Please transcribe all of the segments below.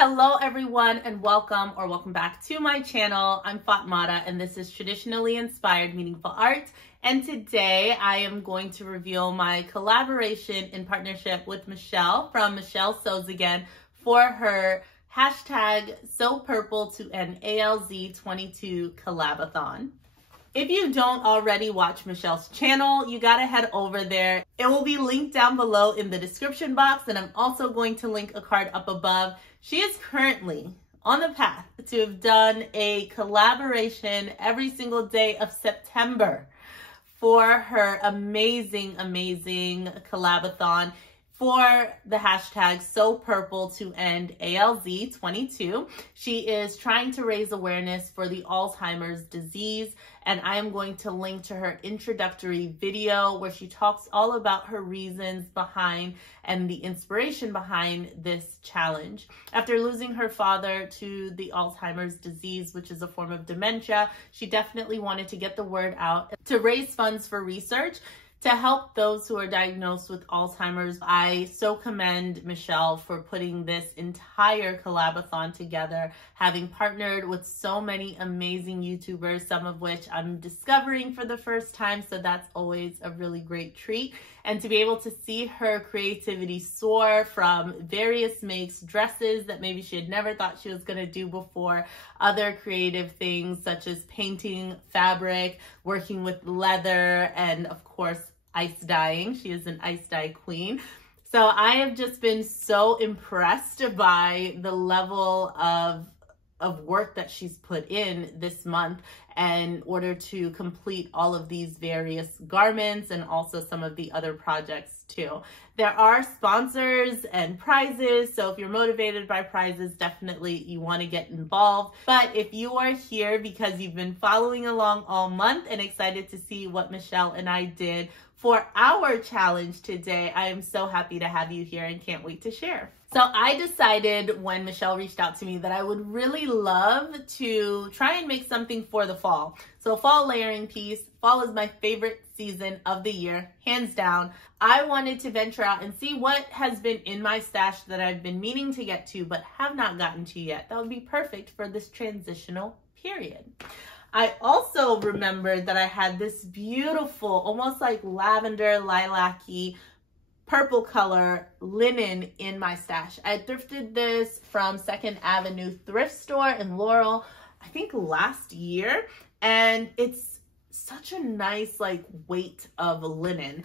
Hello everyone and welcome back to my channel. I'm Fatmata and this is Traditionally Inspired Meaningful Art, and today I am going to reveal my collaboration in partnership with Michelle from Michelle Sews Again for her hashtag Sew Purple to an ALZ22 Collabathon. If you don't already watch Michelle's channel, you gotta head over there. It will be linked down below in the description box, and I'm also going to link a card up above. She is currently on the path to have done a collaboration every single day of September for her amazing collabathon for the hashtag Sew Purple to end ALZ22. She is trying to raise awareness for the Alzheimer's disease, and I am going to link to her introductory video where she talks all about her reasons behind and the inspiration behind this challenge. After losing her father to the Alzheimer's disease, which is a form of dementia, she definitely wanted to get the word out to raise funds for research to help those who are diagnosed with Alzheimer's. I so commend Michelle for putting this entire collabathon together, having partnered with so many amazing YouTubers, some of which I'm discovering for the first time, so that's always a really great treat. And to be able to see her creativity soar from various makes, dresses that maybe she had never thought she was going to do before, other creative things such as painting fabric, working with leather, and of course, ice dyeing. She is an ice dye queen. So I have just been so impressed by the level of work that she's put in this month in order to complete all of these various garments and also some of the other projects too. There are sponsors and prizes, so if you're motivated by prizes, definitely you want to get involved. But if you are here because you've been following along all month and excited to see what Michelle and I did for our challenge today, I am so happy to have you here and can't wait to share. So I decided when Michelle reached out to me that I would really love to try and make something for the fall. So fall layering piece. Fall is my favorite season of the year, hands down. I wanted to venture out and see what has been in my stash that I've been meaning to get to but have not gotten to yet. That would be perfect for this transitional period. I also remembered that I had this beautiful, almost like lavender, lilac-y, purple color linen in my stash. I thrifted this from 2nd Avenue thrift store in Laurel, I think last year, and it's such a nice like weight of linen.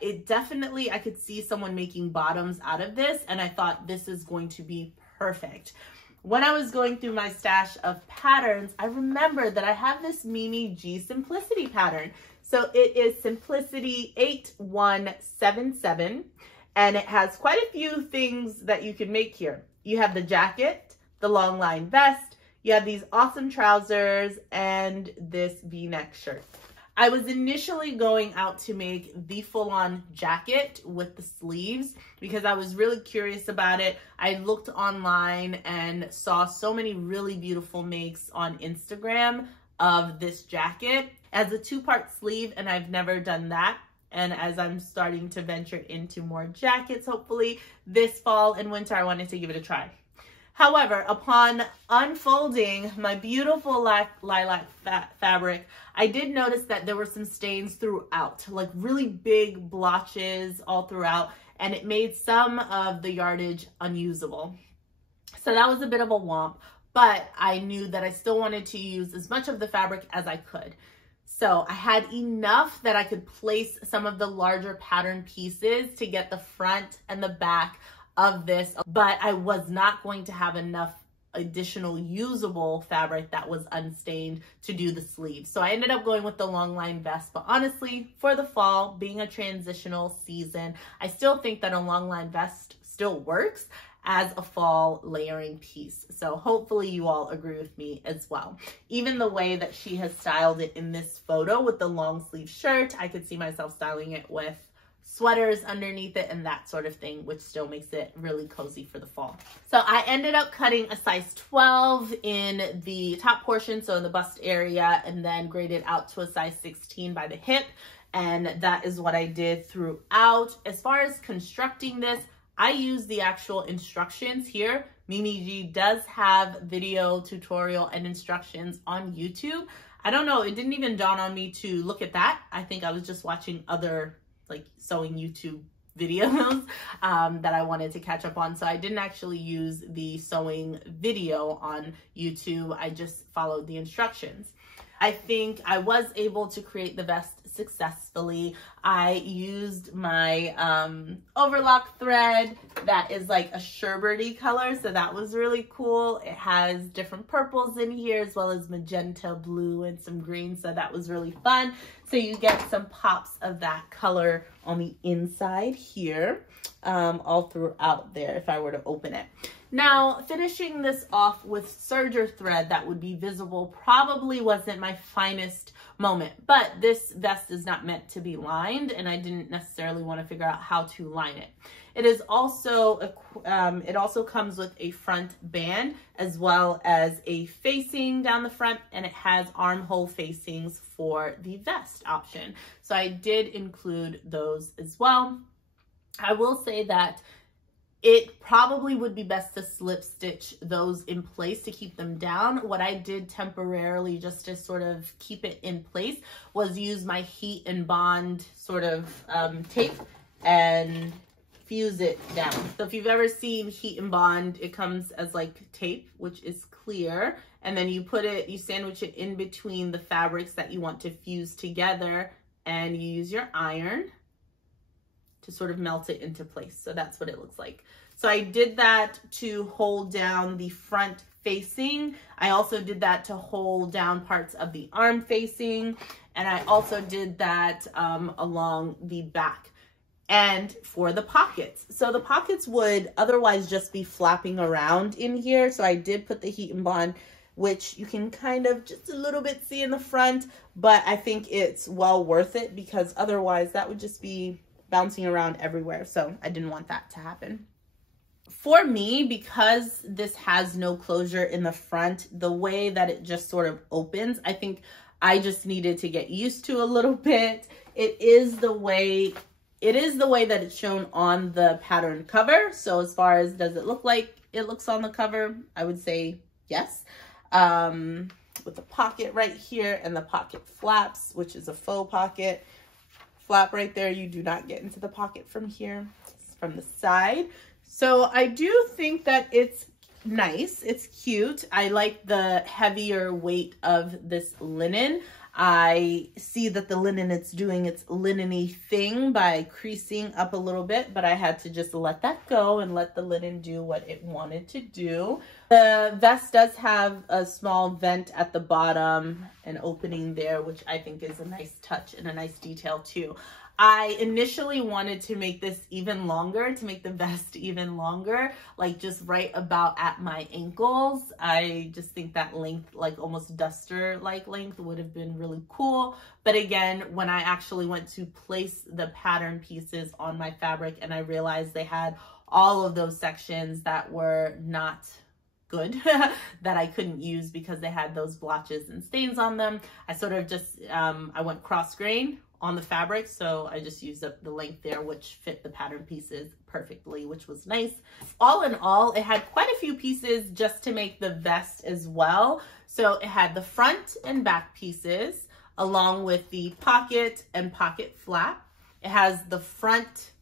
It definitely, I could see someone making bottoms out of this, and I thought this is going to be perfect. When I was going through my stash of patterns, I remembered that I have this Mimi G Simplicity pattern. So it is Simplicity 8177, and it has quite a few things that you can make here. You have the jacket, the long line vest, you have these awesome trousers, and this V-neck shirt. I was initially going out to make the full-on jacket with the sleeves because I was really curious about it. I looked online and saw so many really beautiful makes on Instagram of this jacket as a 2-part sleeve, and I've never done that. And as I'm starting to venture into more jackets, hopefully this fall and winter, I wanted to give it a try. However, upon unfolding my beautiful lilac fabric, I did notice that there were some stains throughout, like really big blotches all throughout, and it made some of the yardage unusable. So that was a bit of a womp, but I knew that I still wanted to use as much of the fabric as I could. So I had enough that I could place some of the larger pattern pieces to get the front and the back of this, but I was not going to have enough additional usable fabric that was unstained to do the sleeves. So I ended up going with the long line vest, but honestly, for the fall, being a transitional season, I still think that a long line vest still works as a fall layering piece. So hopefully you all agree with me as well. Even the way that she has styled it in this photo with the long sleeve shirt, I could see myself styling it with sweaters underneath it and that sort of thing, which still makes it really cozy for the fall. So I ended up cutting a size 12 in the top portion, so in the bust area, and then graded out to a size 16 by the hip. And that is what I did throughout. As far as constructing this, I use the actual instructions here Mimi G does have video tutorial and instructions on YouTube. I don't know, it didn't even dawn on me to look at that. I think I was just watching other like sewing YouTube videos that I wanted to catch up on. So I didn't actually use the sewing video on YouTube. I just followed the instructions. I think I was able to create the vest successfully. I used my overlock thread that is like a sherbety color, so that was really cool. It has different purples in here as well as magenta, blue, and some green, so that was really fun. So you get some pops of that color on the inside here, all throughout there if I were to open it. Now, finishing this off with serger thread that would be visible probably wasn't my finest moment, but this vest is not meant to be lined, and I didn't necessarily want to figure out how to line it. It is also, it also comes with a front band as well as a facing down the front, and it has armhole facings for the vest option. So I did include those as well. I will say that it probably would be best to slip stitch those in place to keep them down. What I did temporarily just to sort of keep it in place was use my heat and bond sort of tape and fuse it down. So if you've ever seen heat and bond, it comes as like tape, which is clear, and then you put it, you sandwich it in between the fabrics that you want to fuse together, and you use your iron to sort of melt it into place. So that's what it looks like. So I did that to hold down the front facing. I also did that to hold down parts of the arm facing. And I also did that along the back and for the pockets. So the pockets would otherwise just be flapping around in here. So I did put the heat and bond, which you can kind of just a little bit see in the front, but I think it's well worth it because otherwise that would just be bouncing around everywhere. So I didn't want that to happen. For me, because this has no closure in the front, the way that it just sort of opens, I think I just needed to get used to a little bit. It is the way that it's shown on the pattern cover. So as far as does it look like it looks on the cover, I would say yes. With the pocket right here and the pocket flaps, which is a faux pocket flap right there. You do not get into the pocket from here, it's from the side. So I do think that it's nice, it's cute. I like the heavier weight of this linen. I see that the linen, it's doing its linen-y thing by creasing up a little bit, but I had to just let that go and let the linen do what it wanted to do. The vest does have a small vent at the bottom, an opening there, which I think is a nice touch and a nice detail too. I initially wanted to make this even longer, to make the vest even longer, like just right about at my ankles. I just think that length, like almost duster-like length, would have been really cool. But again, when I actually went to place the pattern pieces on my fabric and I realized they had all of those sections that were not good that I couldn't use because they had those blotches and stains on them, I sort of just, I went cross grain on the fabric, so I just used up the length there, which fit the pattern pieces perfectly, which was nice. All in all, it had quite a few pieces just to make the vest as well. So it had the front and back pieces along with the pocket and pocket flap. It has the front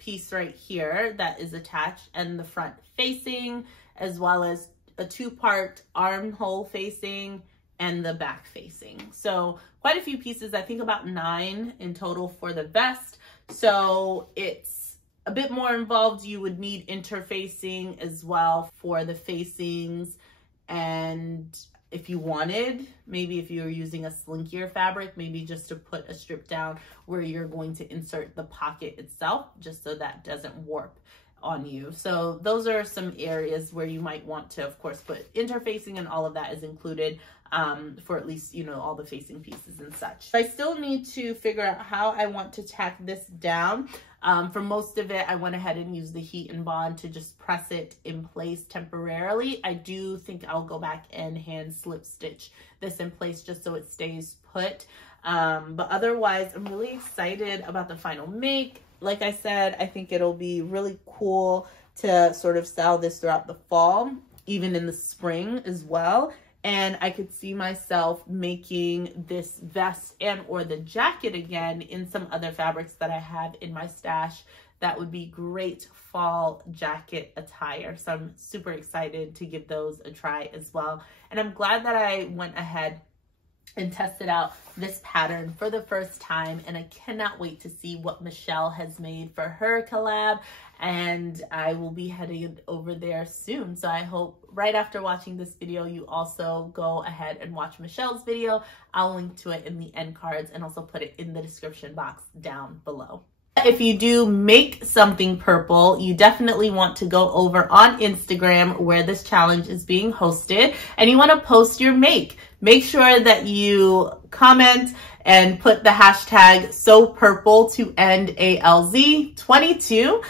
piece right here that is attached and the front facing, as well as a two-part armhole facing and the back facing. So quite a few pieces, I think about 9 in total for the vest. So it's a bit more involved. You would need interfacing as well for the facings. And if you wanted, maybe if you were using a slinkier fabric, maybe just to put a strip down where you're going to insert the pocket itself, just so that doesn't warp on you. So those are some areas where you might want to, of course, put interfacing, and all of that is included for at least, you know, all the facing pieces and such. I still need to figure out how I want to tack this down. For most of it, I went ahead and used the heat and bond to just press it in place temporarily. I do think I'll go back and hand slip stitch this in place just so it stays put. But otherwise, I'm really excited about the final make. Like I said, I think it'll be really cool to sort of style this throughout the fall, even in the spring as well. And I could see myself making this vest and or the jacket again in some other fabrics that I have in my stash that would be great fall jacket attire. So I'm super excited to give those a try as well. And I'm glad that I went ahead and tested out this pattern for the first time, and I cannot wait to see what Michelle has made for her collab, and I will be heading over there soon. So I hope right after watching this video you also go ahead and watch Michelle's video. I'll link to it in the end cards and also put it in the description box down below. If you do make something purple, you definitely want to go over on Instagram where this challenge is being hosted, and you want to post your make. Make sure that you comment and put the hashtag so purple to end ALZ22,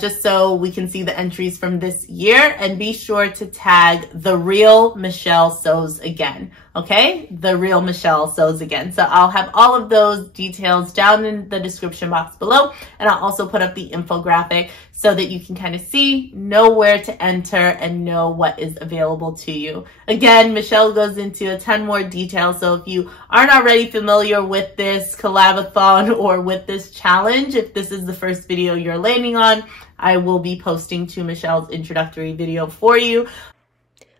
just so we can see the entries from this year. And be sure to tag The Real Michelle Sews Again. Okay, The Real Michelle Sews Again. So I'll have all of those details down in the description box below, and I'll also put up the infographic so that you can kind of see, know where to enter, and know what is available to you. Again, Michelle goes into a ton more detail, so if you aren't already familiar with this collabathon or with this challenge, if this is the first video you're landing on, I will be posting to Michelle's introductory video for you.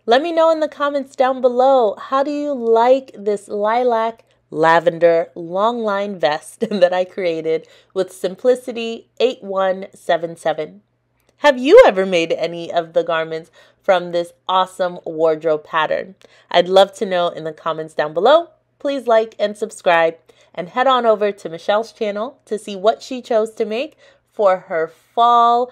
Let me know in the comments down below, how do you like this lilac lavender long line vest that I created with Simplicity 8177? Have you ever made any of the garments from this awesome wardrobe pattern? I'd love to know in the comments down below. Please like and subscribe, and head on over to Michelle's channel to see what she chose to make for her fall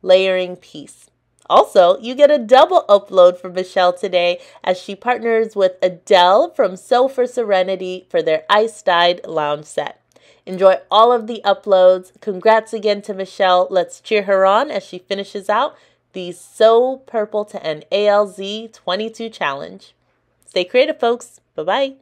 layering piece. Also, you get a double upload from Michelle today as she partners with Adele from Sew for Serenity for their ice-dyed lounge set. Enjoy all of the uploads. Congrats again to Michelle. Let's cheer her on as she finishes out the So Purple to End ALZ 22 challenge. Stay creative, folks. Bye-bye.